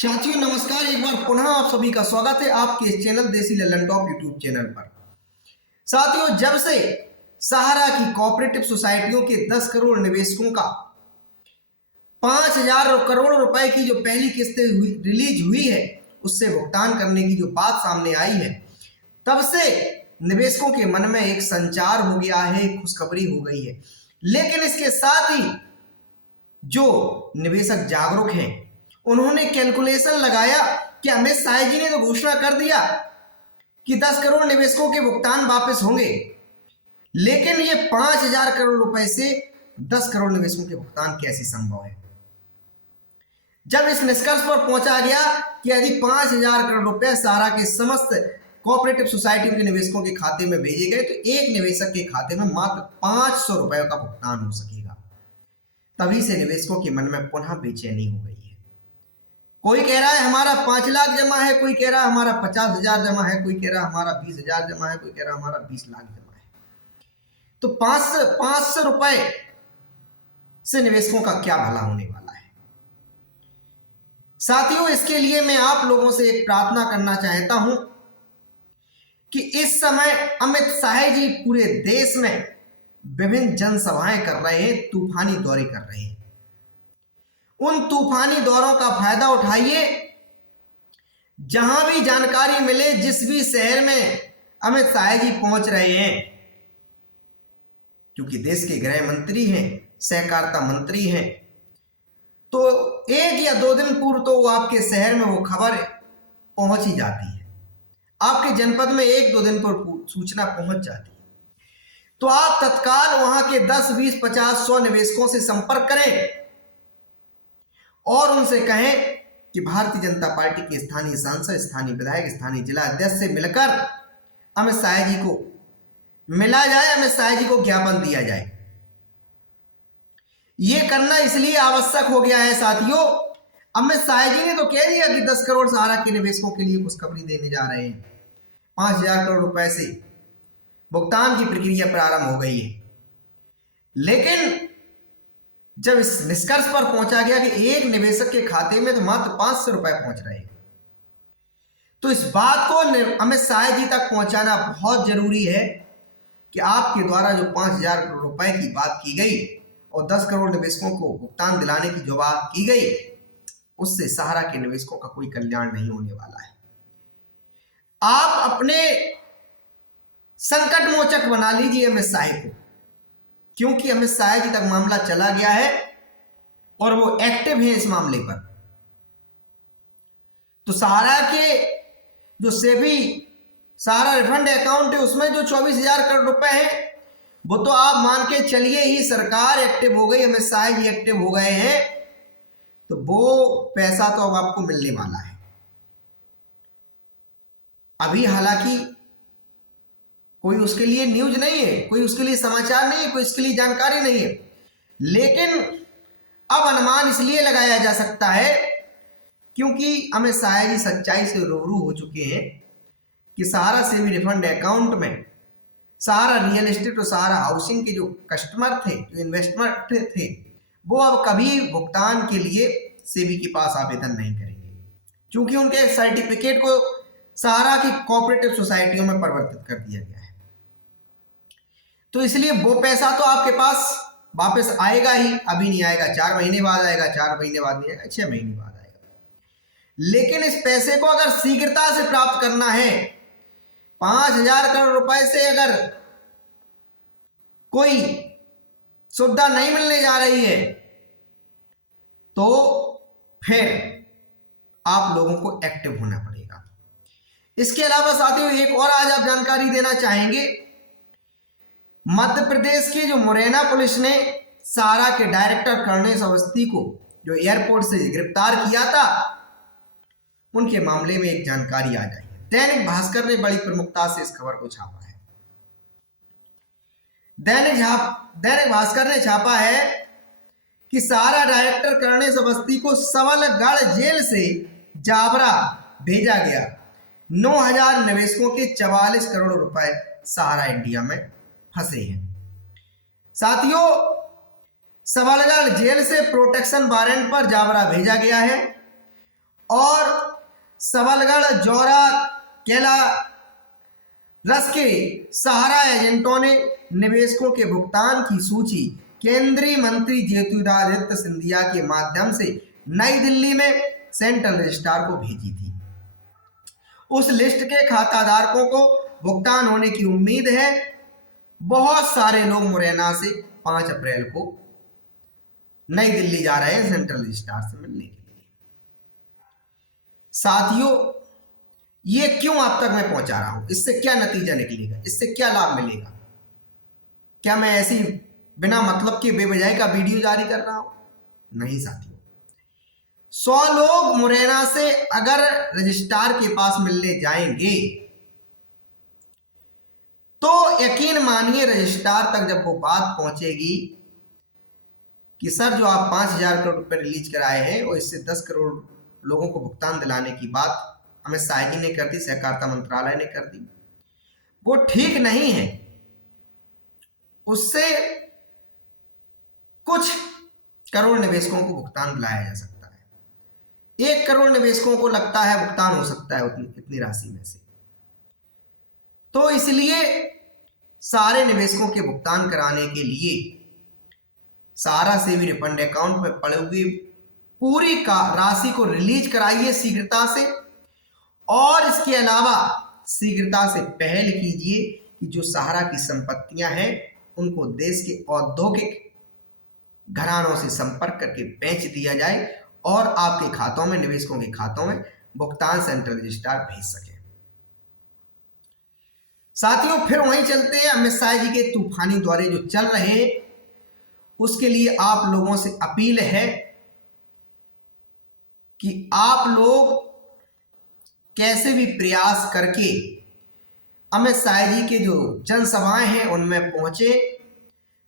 साथियों नमस्कार। एक बार पुनः आप सभी का स्वागत है आपके इस चैनल देसी लल्लन टॉप यूट्यूब चैनल पर। साथियों, जब से सहारा की कोऑपरेटिव सोसाइटियों के 10 करोड़ निवेशकों का 5,000 करोड़ रुपए की जो पहली किस्त रिलीज हुई है उससे भुगतान करने की जो बात सामने आई है, तब से निवेशकों के मन में एक संचार हो गया है, खुशखबरी हो गई है। लेकिन इसके साथ ही जो निवेशक जागरूक हैं उन्होंने कैलकुलेशन लगाया कि अमित शाह जी ने तो घोषणा कर दिया कि 10 करोड़ निवेशकों के भुगतान वापस होंगे, लेकिन ये 5,000 करोड़ रुपए से 10 करोड़ निवेशकों के भुगतान कैसे संभव है। जब इस निष्कर्ष पर पहुंचा गया कि यदि 5,000 करोड़ रुपए सहारा के समस्त कोऑपरेटिव सोसाइटी के निवेशकों के खाते में भेजे गए तो एक निवेशक के खाते में मात्र 500 रुपए का भुगतान हो सकेगा। तभी से निवेशकों के मन में पुनः बेचैनी हो गई है। कोई कह रहा है हमारा 5 लाख जमा है, कोई कह रहा है हमारा 50,000 जमा है, कोई कह रहा है हमारा 20,000 जमा है, कोई कह रहा है हमारा 20 लाख जमा है। तो 500 रुपए से निवेशकों का क्या भला होने वाला है। साथियों, इसके लिए मैं आप लोगों से एक प्रार्थना करना चाहता हूं कि इस समय अमित शाह जी पूरे देश में विभिन्न जनसभाएं कर रहे हैं, तूफानी दौरे कर रहे हैं। उन तूफानी दौरों का फायदा उठाइए। जहां भी जानकारी मिले, जिस भी शहर में अमित शाह जी पहुंच रहे हैं, क्योंकि देश के गृह मंत्री हैं, सहकारिता मंत्री हैं, तो 1 या 2 दिन पूर्व तो वो आपके शहर में वो खबर पहुंच ही जाती है। आपके जनपद में 1-2 दिन पर सूचना पहुंच जाती है। तो आप तत्काल वहां के 10, 20, 50, 100 निवेशकों से संपर्क करें और उनसे कहें कि भारतीय जनता पार्टी के स्थानीय सांसद, स्थानीय विधायक, स्थानीय जिला अध्यक्ष से मिलकर अमित शाह जी को मिला जाए, अमित शाह जी को ज्ञापन दिया जाए। यह करना इसलिए आवश्यक हो गया है साथियों, अमित शाह जी ने तो कह दिया कि 10 करोड़ सहारा के निवेशकों के लिए खुशखबरी देने जा रहे हैं। 5,000 करोड़ रुपए से भुगतान की प्रक्रिया प्रारंभ हो गई है। लेकिन जब इस निष्कर्ष पर पहुंचा गया कि एक निवेशक के खाते में तो मात्र 500 रुपए पहुंच रहे हैं, तो इस बात को अमित शाह जी तक पहुंचाना बहुत जरूरी है कि आपके द्वारा जो 5,000 करोड़ रुपए की बात की गई और 10 करोड़ निवेशकों को भुगतान दिलाने की जो बात की गई, उससे सहारा के निवेशकों का कोई कल्याण नहीं होने वाला है। आप अपने संकट मोचक बना लीजिए अमित शाह को, क्योंकि अमित शाह जी तक मामला चला गया है और वो एक्टिव है इस मामले पर। तो सहारा के जो सेबी सहारा रिफंड अकाउंट है उसमें जो 24,000 करोड़ रुपए हैं, वो तो आप मान के चलिए ही सरकार एक्टिव हो गई, अमित शाह जी एक्टिव हो गए हैं, तो वो पैसा तो अब आपको मिलने वाला है। अभी हालांकि कोई उसके लिए न्यूज नहीं है, कोई उसके लिए समाचार नहीं है, कोई उसके लिए जानकारी नहीं है, लेकिन अब अनुमान इसलिए लगाया जा सकता है क्योंकि अमित शाह जी सच्चाई से रूबरू हो चुके हैं कि सहारा से भी रिफंड अकाउंट में सहारा रियल एस्टेट और सहारा हाउसिंग के जो कस्टमर थे, जो इन्वेस्टमेंट थे, वो अब कभी भुगतान के लिए सेबी के पास आवेदन नहीं करेंगे, क्योंकि उनके सर्टिफिकेट को सहारा की कोऑपरेटिव सोसाइटियों में परिवर्तित कर दिया गया है। तो इसलिए वो पैसा तो आपके पास वापस आएगा ही, अभी नहीं आएगा, 4 महीने बाद आएगा, 4 महीने बाद नहीं आएगा, 6 महीने बाद आएगा। लेकिन इस पैसे को अगर शीघ्रता से प्राप्त करना है, 5,000 करोड़ रुपए से अगर कोई सुविधा नहीं मिलने जा रही है, तो फिर आप लोगों को एक्टिव होना पड़ेगा। इसके अलावा साथियों एक और आज आप जानकारी देना चाहेंगे। मध्य प्रदेश की जो मुरैना पुलिस ने सहारा के डायरेक्टर कर्णेश अवस्थी को जो एयरपोर्ट से गिरफ्तार किया था, उनके मामले में एक जानकारी आ जाएगी। दैनिक भास्कर ने बड़ी प्रमुखता से इस खबर को छापा है। दैनिक भास्कर ने छापा है कि सहारा डायरेक्टर कर्णेश अवस्थी को सबलगढ़ जेल से जावरा भेजा गया। 9,000 निवेशकों के 44 करोड़ रुपए सहारा इंडिया में फंसे हैं। साथियों, सबलगढ़ जेल से प्रोटेक्शन वारंट पर जावरा भेजा गया है और सबलगढ़, जौरा, केला रस के सहारा एजेंटों ने निवेशकों के भुगतान की सूची केंद्रीय मंत्री ज्योतिरादित्य सिंधिया के माध्यम से नई दिल्ली में सेंट्रल रजिस्ट्रार को भेजी थी। उस लिस्ट के खाताधारकों को भुगतान होने की उम्मीद है। बहुत सारे लोग मुरैना से 5 अप्रैल को नई दिल्ली जा रहे हैं सेंट्रल रजिस्ट्रार से मिलने के लिए। साथियों, ये क्यों आप तक मैं पहुंचा रहा हूं? इससे क्या नतीजा निकलेगा? इससे क्या लाभ मिलेगा? क्या मैं ऐसी बिना मतलब के बेवजह का वीडियो जारी कर रहा हूं? नहीं साथियों। 100 लोग मुरैना से अगर रजिस्ट्रार के पास मिलने जाएंगे तो यकीन मानिए रजिस्ट्रार तक जब वो बात पहुंचेगी कि सर जो आप 5,000 करोड़ रुपए रिलीज कराए हैं और इससे 10 करोड़ लोगों को भुगतान दिलाने की बात अमित शाह जी ने कर दी, सहकारिता मंत्रालय ने कर दी, वो ठीक नहीं है। उससे कुछ करोड़ निवेशकों को भुगतान दिलाया जा सकता है। 1 करोड़ निवेशकों को लगता है भुगतान हो सकता है इतनी राशि में से। तो इसलिए सारे निवेशकों के भुगतान कराने के लिए सहारा से भी रिफंड अकाउंट में पड़े हुए पूरी राशि को रिलीज कराइए शीघ्रता से। और इसके अलावा शीघ्रता से पहल कीजिए कि जो सहारा की संपत्तियां हैं उनको देश के औद्योगिक घरानों से संपर्क करके बेच दिया जाए और आपके खातों में, निवेशकों के खातों में भुगतान सेंट्रल रजिस्ट्रार भेज सके। साथियों, फिर वहीं चलते हैं। अमित शाह जी के तूफानी दौरे जो चल रहे हैं उसके लिए आप लोगों से अपील है कि आप लोग कैसे भी प्रयास करके अमित शाह जी के जो जनसभाएं हैं उनमें पहुंचे,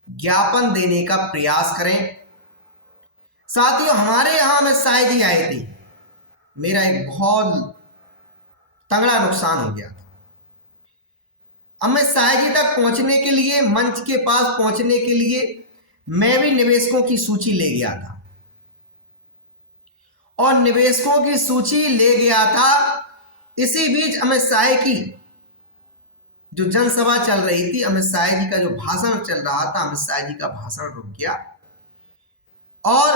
ज्ञापन देने का प्रयास करें। साथियों, हमारे यहां अमित शाह जी आए थे, मेरा एक बहुत तगड़ा नुकसान हो गया था। अमित शाह जी तक पहुंचने के लिए, मंच के पास पहुंचने के लिए मैं भी निवेशकों की सूची ले गया था और निवेशकों की सूची ले गया था। इसी बीच अमित शाह की जो जनसभा चल रही थी, अमित शाह जी का जो भाषण चल रहा था, अमित शाह जी का भाषण रुक गया और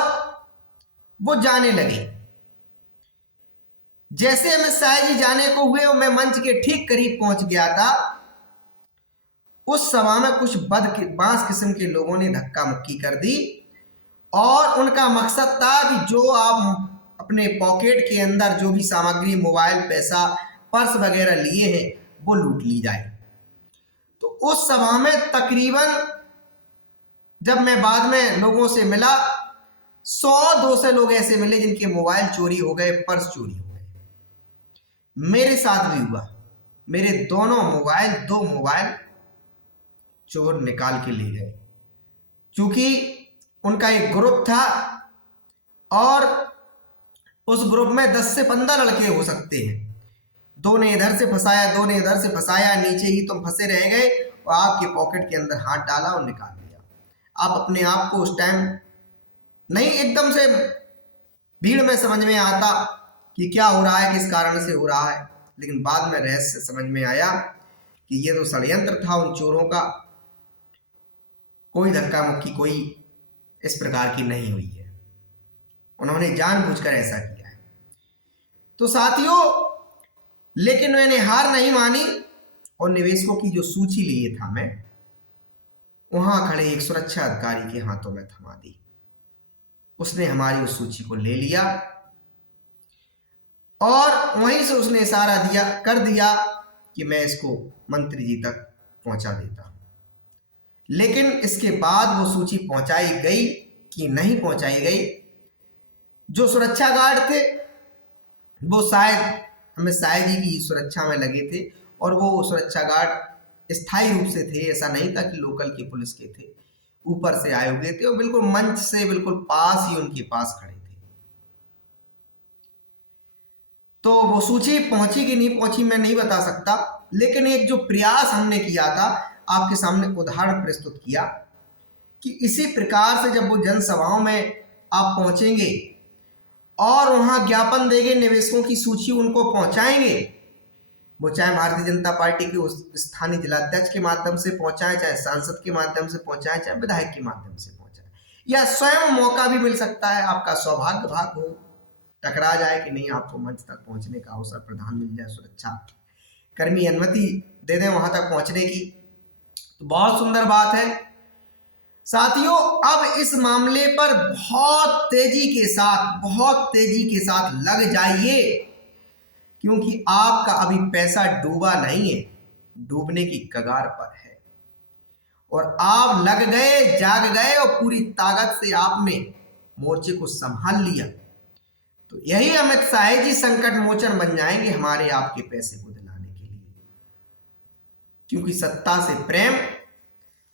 वो जाने लगे। जैसे अमित शाह जी जाने को हुए मैं मंच के ठीक करीब पहुंच गया था। उस सभा में कुछ बांस किस्म के लोगों ने धक्का मुक्की कर दी और उनका मकसद था कि जो आप अपने पॉकेट के अंदर जो भी सामग्री, मोबाइल, पैसा, पर्स वगैरह लिए हैं वो लूट ली जाए। तो उस सभा में तकरीबन जब मैं बाद में लोगों से मिला 100-200 लोग ऐसे मिले जिनके मोबाइल चोरी हो गए, पर्स चोरी हो गए। मेरे साथ भी हुआ। मेरे दोनों मोबाइल, 2 मोबाइल चोर निकाल के ले गए। क्योंकि उनका एक ग्रुप था और उस ग्रुप में 10 से 15 लड़के हो सकते हैं। 2 ने इधर से फंसाया, 2 ने इधर से फंसाया, नीचे ही तुम फंसे रह गए और आपके पॉकेट के अंदर हाथ डाला और निकाल लिया। आप अपने आप को उस टाइम नहीं एकदम से भीड़ में समझ में आता कि क्या हो रहा है, किस कारण से हो रहा है, लेकिन बाद में रहस्य समझ में आया कि ये तो षड्यंत्र था उन चोरों का। कोई धक्का मुक्की, कोई इस प्रकार की नहीं हुई है। उन्होंने जानबूझकर ऐसा किया है। तो साथियों, लेकिन मैंने हार नहीं मानी और निवेशकों की जो सूची लिए था मैं, वहां खड़े एक सुरक्षा अधिकारी के हाथों में थमा दी। उसने हमारी उस सूची को ले लिया और वहीं से उसने इशारा कर दिया कि मैं इसको मंत्री जी तक पहुंचा देता हूं। लेकिन इसके बाद वो सूची पहुंचाई गई कि नहीं पहुंचाई गई, जो सुरक्षा गार्ड थे वो शायद अमित शाह जी की सुरक्षा में लगे थे और वो सुरक्षा गार्ड स्थायी रूप से थे, ऐसा नहीं था कि लोकल के पुलिस के थे, ऊपर से आए हुए थे और बिल्कुल मंच से बिल्कुल पास ही उनके पास खड़े थे। तो वो सूची पहुंची कि नहीं पहुंची मैं नहीं बता सकता, लेकिन एक जो प्रयास हमने किया था आपके सामने उदाहरण प्रस्तुत किया कि इसी प्रकार से जब वो जनसभाओं में आप पहुंचेंगे और वहां ज्ञापन देंगे, निवेशकों की सूची उनको पहुंचाएंगे। वो चाहे भारतीय जनता पार्टी के उस स्थानीय जिलाध्यक्ष के माध्यम से पहुंचाए, चाहे सांसद के माध्यम से पहुंचाए, चाहे विधायक के माध्यम से पहुंचाए, या स्वयं मौका भी मिल सकता है, आपका सौभाग्य भाग हो, टकरा जाए कि नहीं आपको मंच तक पहुंचने का अवसर प्रदान मिल जाए, सुरक्षा कर्मी अनुमति दे दें वहां तक पहुंचने की, तो बहुत सुंदर बात है। साथियों, अब इस मामले पर बहुत तेजी के साथ लग जाइए, क्योंकि आपका अभी पैसा डूबा नहीं है, डूबने की कगार पर है। और आप लग गए, जाग गए और पूरी ताकत से आपने मोर्चे को संभाल लिया, तो यही अमित शाह जी संकट मोचन बन जाएंगे हमारे आपके पैसे को दिलाने के लिए। क्योंकि सत्ता से प्रेम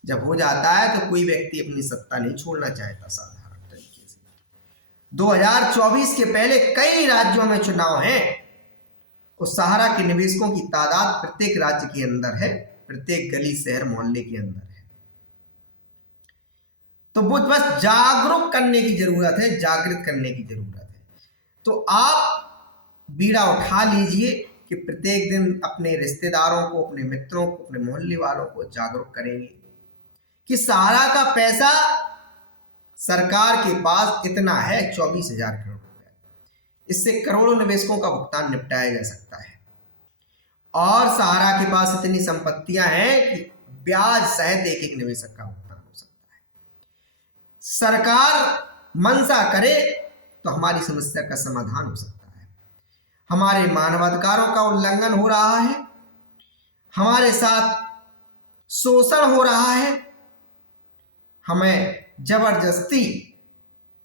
जब हो जाता है तो कोई व्यक्ति अपनी सत्ता नहीं छोड़ना चाहता साधारण तरीके से। 2024 के पहले कई राज्यों में चुनाव हैं, उस सहारा के निवेशकों की तादाद प्रत्येक राज्य के अंदर है, प्रत्येक गली शहर मोहल्ले के अंदर है। तो वो बस जागरूक करने की जरूरत है, जागृत करने की जरूरत है। तो आप बीड़ा उठा लीजिए कि प्रत्येक दिन अपने रिश्तेदारों को, अपने मित्रों को, अपने मोहल्ले वालों को जागरूक करेंगे कि सहारा का पैसा सरकार के पास इतना है 24,000 करोड़ रुपए, इससे करोड़ों निवेशकों का भुगतान निपटाया जा सकता है। और सहारा के पास इतनी संपत्तियां हैं कि ब्याज सहित एक एक निवेशक का भुगतान हो सकता है। सरकार मंशा करे तो हमारी समस्या का समाधान हो सकता है। हमारे मानवाधिकारों का उल्लंघन हो रहा है, हमारे साथ शोषण हो रहा है, हमें जबरदस्ती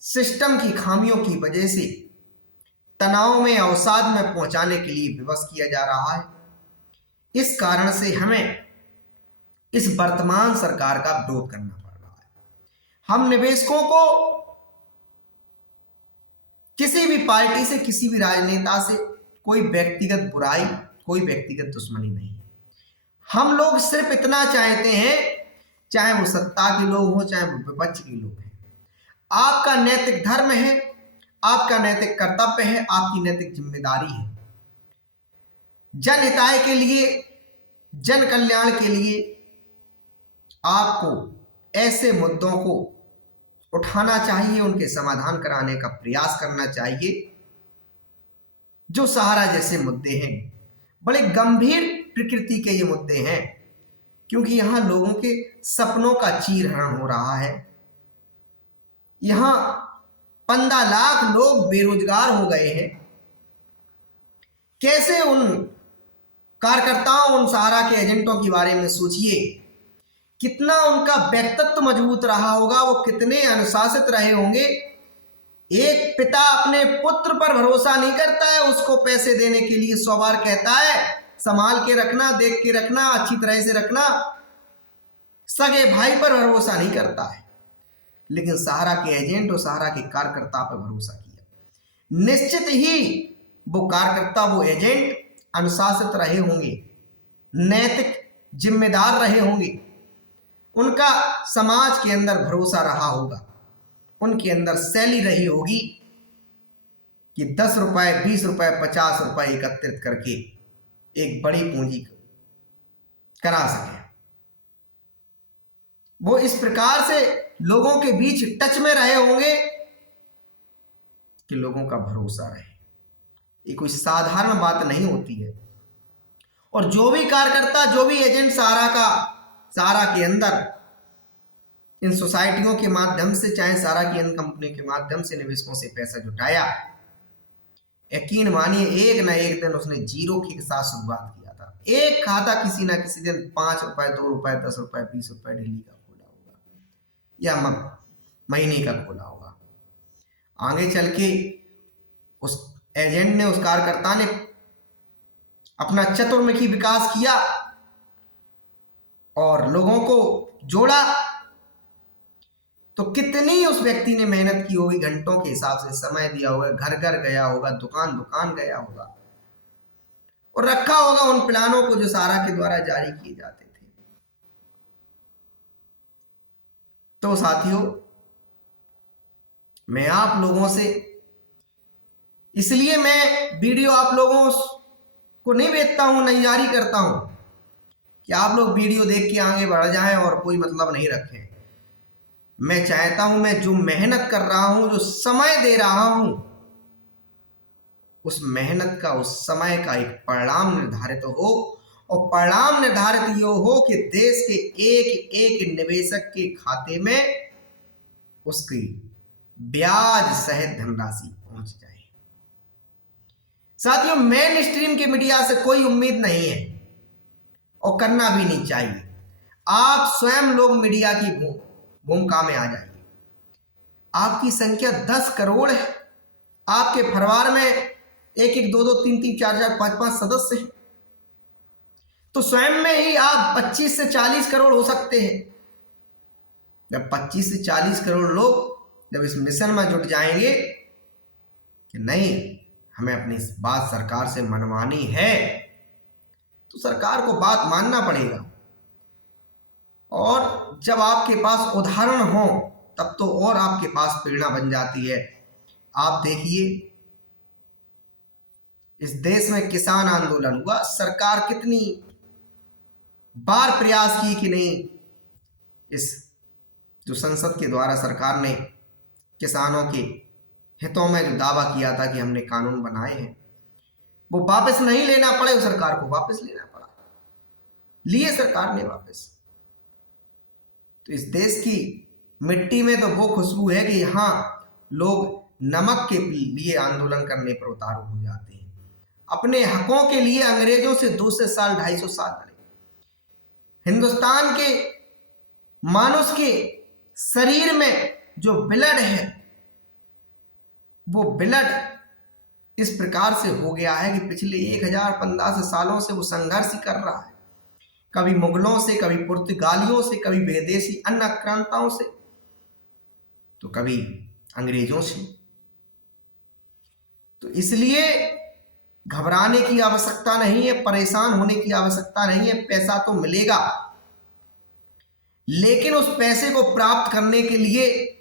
सिस्टम की खामियों की वजह से तनाव में, अवसाद में पहुंचाने के लिए विवश किया जा रहा है। इस कारण से हमें इस वर्तमान सरकार का विरोध करना पड़ रहा है। हम निवेशकों को किसी भी पार्टी से, किसी भी राजनेता से कोई व्यक्तिगत बुराई, कोई व्यक्तिगत दुश्मनी नहीं है। हम लोग सिर्फ इतना चाहते हैं, चाहे वो सत्ता के लोग हो, चाहे वो विपक्ष के लोग हैं, आपका नैतिक धर्म है, आपका नैतिक कर्तव्य है, आपकी नैतिक जिम्मेदारी है, जनहिताय के लिए, जन कल्याण के लिए आपको ऐसे मुद्दों को उठाना चाहिए, उनके समाधान कराने का प्रयास करना चाहिए। जो सहारा जैसे मुद्दे हैं, बड़े गंभीर प्रकृति के ये मुद्दे हैं, क्योंकि यहां लोगों के सपनों का चीरहरण हो रहा है। यहां 15 लाख लोग बेरोजगार हो गए हैं। कैसे उन कार्यकर्ताओं, उन सहारा के एजेंटों के बारे में सोचिए, कितना उनका व्यक्तित्व मजबूत रहा होगा, वो कितने अनुशासित रहे होंगे। एक पिता अपने पुत्र पर भरोसा नहीं करता है, उसको पैसे देने के लिए 100 बार कहता है संभाल के रखना, देख के रखना, अच्छी तरह से रखना। सगे भाई पर भरोसा नहीं करता है, लेकिन सहारा के एजेंट और सहारा के कार्यकर्ता पर भरोसा किया। निश्चित ही वो कार्यकर्ता, वो एजेंट अनुशासित रहे होंगे, नैतिक जिम्मेदार रहे होंगे, उनका समाज के अंदर भरोसा रहा होगा, उनके अंदर शैली रही होगी कि 10 रुपए, 20 रुपए, 50 रुपए एकत्रित करके एक बड़ी पूंजी करा सके। वो इस प्रकार से लोगों के बीच टच में रहे होंगे कि लोगों का भरोसा रहे। ये कोई साधारण बात नहीं होती है। और जो भी कार्यकर्ता, जो भी एजेंट सहारा के अंदर इन सोसाइटियों के माध्यम से, चाहे सहारा की अन्य कंपनी के माध्यम से निवेशकों से पैसा जुटाया, यकीन मानिए एक ना एक दिन उसने जीरो के साथ शुरुआत किया था। एक खाता किसी ना किसी दिन 5 रुपए, 2 रुपए, 10 रुपए, 20 रुपए डेली का खोला होगा या महीने का खोला होगा। आगे चल के उस एजेंट ने, उस कार्यकर्ता ने अपना चतुर्मुखी विकास किया और लोगों को जोड़ा, तो कितनी उस व्यक्ति ने मेहनत की होगी, घंटों के हिसाब से समय दिया होगा, घर घर गया होगा, दुकान दुकान गया होगा और रखा होगा उन प्लानों को जो सहारा के द्वारा जारी किए जाते थे। तो साथियों, मैं आप लोगों से इसलिए मैं वीडियो आप लोगों को नहीं भेजता हूं, नहीं जारी करता हूं कि आप लोग वीडियो देख के आगे बढ़ जाएं और कोई मतलब नहीं रखें। मैं चाहता हूं, मैं जो मेहनत कर रहा हूं, जो समय दे रहा हूं, उस मेहनत का, उस समय का एक परिणाम निर्धारित हो, और परिणाम निर्धारित ये हो कि देश के एक एक निवेशक के खाते में उसकी ब्याज सहित धनराशि पहुंच जाए। साथियों, मेन स्ट्रीम की मीडिया से कोई उम्मीद नहीं है और करना भी नहीं चाहिए। आप स्वयं लोग मीडिया की भूमिका में आ जाइए। आपकी संख्या 10 करोड़ है, आपके परिवार में एक एक, दो दो, तीन तीन, चार चार, पांच पांच सदस्य हैं, तो स्वयं में ही आप 25 से 40 करोड़ हो सकते हैं। जब 25 से 40 करोड़ लोग जब इस मिशन में जुट जाएंगे कि नहीं, हमें अपनी बात सरकार से मनवानी है, तो सरकार को बात मानना पड़ेगा। और जब आपके पास उदाहरण हो तब तो और आपके पास प्रेरणा बन जाती है। आप देखिए, इस देश में किसान आंदोलन हुआ, सरकार कितनी बार प्रयास की कि नहीं, इस जो संसद के द्वारा सरकार ने किसानों के हितों में जो दावा किया था कि हमने कानून बनाए हैं, वो वापस नहीं लेना पड़े, उस सरकार को वापस लेना पड़ा, लिए सरकार ने वापस। तो इस देश की मिट्टी में तो वो खुशबू है कि यहां लोग नमक के लिए आंदोलन करने पर उतारू हो जाते हैं। अपने हकों के लिए अंग्रेजों से 200 साल, 250 साल लड़े। हिंदुस्तान के मानुष के शरीर में जो ब्लड है, वो ब्लड इस प्रकार से हो गया है कि पिछले 1015 सालों से वो संघर्ष कर रहा है, कभी मुगलों से, कभी पुर्तगालियों से, कभी विदेशी अन्य आक्रांताओं से, तो कभी अंग्रेजों से। तो इसलिए घबराने की आवश्यकता नहीं है, परेशान होने की आवश्यकता नहीं है। पैसा तो मिलेगा, लेकिन उस पैसे को प्राप्त करने के लिए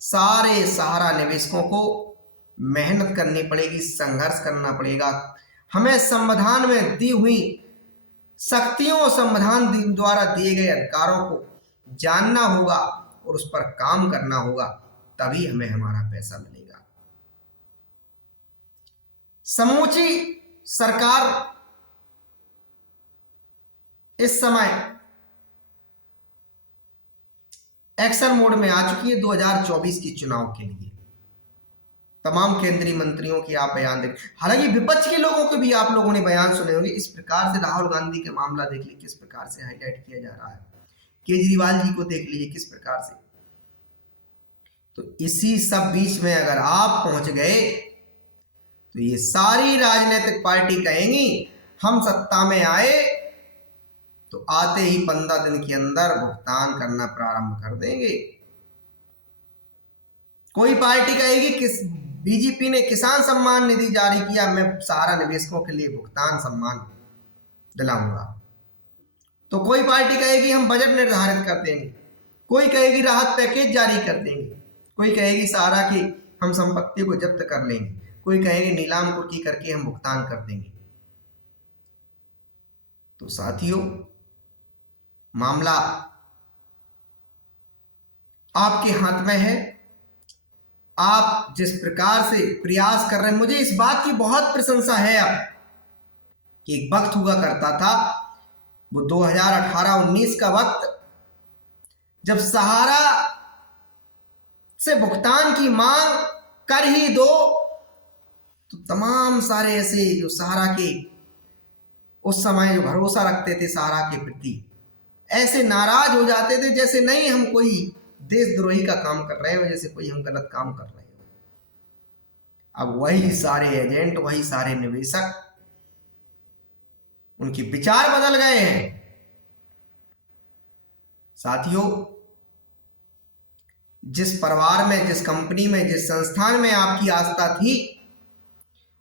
सारे सहारा निवेशकों को मेहनत करनी पड़ेगी, संघर्ष करना पड़ेगा। हमें संविधान में दी हुई शक्तियों और संविधान द्वारा दिए गए अधिकारों को जानना होगा और उस पर काम करना होगा, तभी हमें हमारा पैसा मिलेगा। समूची सरकार इस समय एक्शन मोड में आ चुकी है 2024 के चुनाव के लिए। तमाम केंद्रीय मंत्रियों की आप बयान देख, हालांकि विपक्ष के लोगों के भी आप लोगों ने बयान सुने होंगे। इस प्रकार से राहुल गांधी का मामला देख लीजिए किस प्रकार से हाईलाइट किया जा रहा है, केजरीवाल जी को देख लीजिए किस प्रकार से। तो इसी सब बीच में अगर आप पहुंच गए तो ये सारी राजनीतिक पार्टी कहेंगी हम सत्ता में आए तो आते ही 15 दिन के अंदर भुगतान करना प्रारंभ कर देंगे। कोई पार्टी कहेगी कि बीजेपी ने किसान सम्मान निधि जारी किया, मैं सहारा निवेशकों के लिए भुगतान सम्मान दिलाऊंगा। तो कोई पार्टी कहेगी हम बजट निर्धारित कर देंगे, कोई कहेगी राहत पैकेज जारी कर देंगे, कोई कहेगी सहारा की हम संपत्ति को जब्त कर लेंगे, कोई कहेगी नीलाम कुर्की करके हम भुगतान कर देंगे। तो साथियों, मामला आपके हाथ में है। आप जिस प्रकार से प्रयास कर रहे हैं, मुझे इस बात की बहुत प्रशंसा है अब कि एक वक्त हुआ करता था, वो 2018-19 का वक्त, जब सहारा से भुगतान की मांग कर ही दो तो तमाम सारे ऐसे जो सहारा के उस समय जो भरोसा रखते थे सहारा के प्रति, ऐसे नाराज हो जाते थे जैसे नहीं हम कोई देशद्रोही का काम कर रहे हो, जैसे कोई हम गलत काम कर रहे हो। अब वही सारे एजेंट, वही सारे निवेशक, उनके विचार बदल गए हैं। साथियों, जिस परिवार में, जिस कंपनी में, जिस संस्थान में आपकी आस्था थी,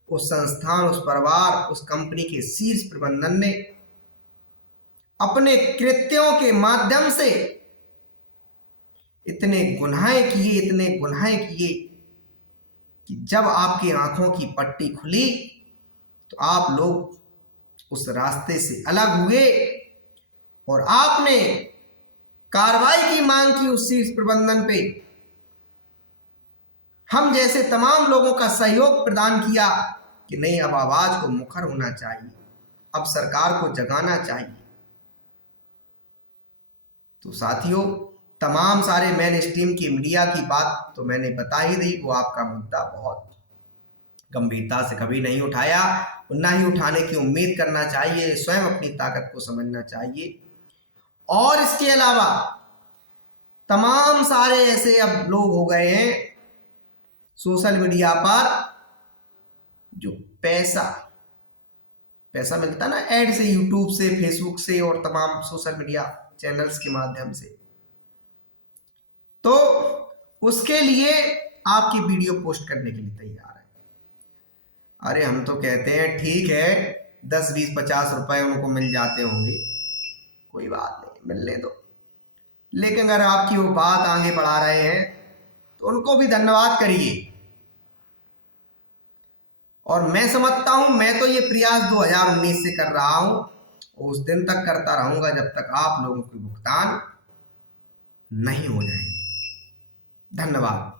उस संस्थान, उस परिवार, उस कंपनी के शीर्ष प्रबंधन ने अपने कृत्यों के माध्यम से इतने गुनाहें किए कि जब आपकी आंखों की पट्टी खुली तो आप लोग उस रास्ते से अलग हुए और आपने कार्रवाई की मांग की उस शीर्ष प्रबंधन पे। हम जैसे तमाम लोगों का सहयोग प्रदान किया कि नहीं, अब आवाज को मुखर होना चाहिए, अब सरकार को जगाना चाहिए। तो साथियों, तमाम सारे मेन स्ट्रीम की मीडिया की बात तो मैंने बता ही दी। वो आपका मुद्दा बहुत गंभीरता से कभी नहीं उठाया और ना ही उठाने की उम्मीद करना चाहिए। स्वयं अपनी ताकत को समझना चाहिए। और इसके अलावा तमाम सारे ऐसे अब लोग हो गए हैं सोशल मीडिया पर जो पैसा मिलता ना ऐड से, यूट्यूब से, फेसबुक से और तमाम सोशल मीडिया चैनल्स के माध्यम से, तो उसके लिए आपकी वीडियो पोस्ट करने के लिए तैयार है। अरे हम तो कहते हैं ठीक है, 10, 20, 50 रुपए उनको मिल जाते होंगे, कोई बात नहीं, मिलने दो। लेकिन अगर आपकी वो बात आगे बढ़ा रहे हैं तो उनको भी धन्यवाद करिए। और मैं समझता हूं, मैं तो ये प्रयास 2019 से कर रहा हूं, उस दिन तक करता रहूंगा जब तक आप लोगों के भुगतान नहीं हो जाएंगे। धन्यवाद।